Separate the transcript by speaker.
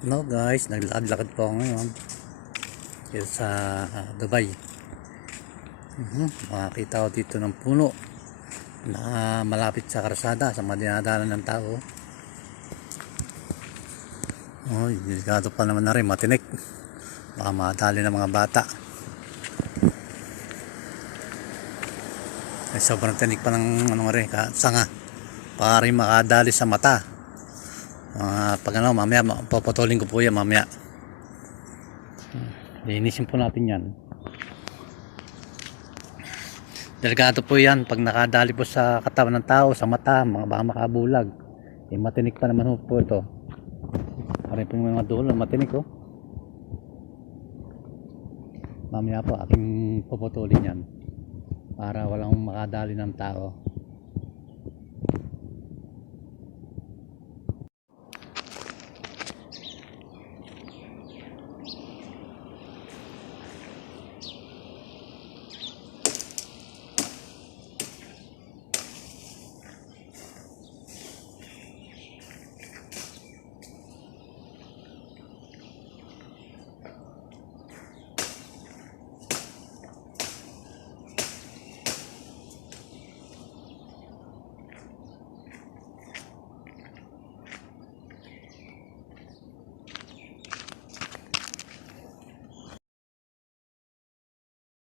Speaker 1: No guys, naglakad-lakad po ako ngayon. Dito sa ah, Dubai. Mhm, Makakita ko dito ng puno na malapit sa karsada sa madinadalan ng tao. Oh, delikado pa naman na rin, matinik. Baka madali ng mga bata. Ay, sobrang tinik pa ng ano rin, sanga. Baka rin makadali sa mata. Ah, pag ano, mamaya, ma- papatulin ko po yan mamaya. Linisin po natin yan. Delikado po yan pag nakadali po sa katawan ng tao, sa mata, mga baka makabulag. Eh, matinik pa naman po ito. Parang po yung mga dulo, matinik oh. Mamaya po, aking puputulin yan. Para walang makadali ng tao.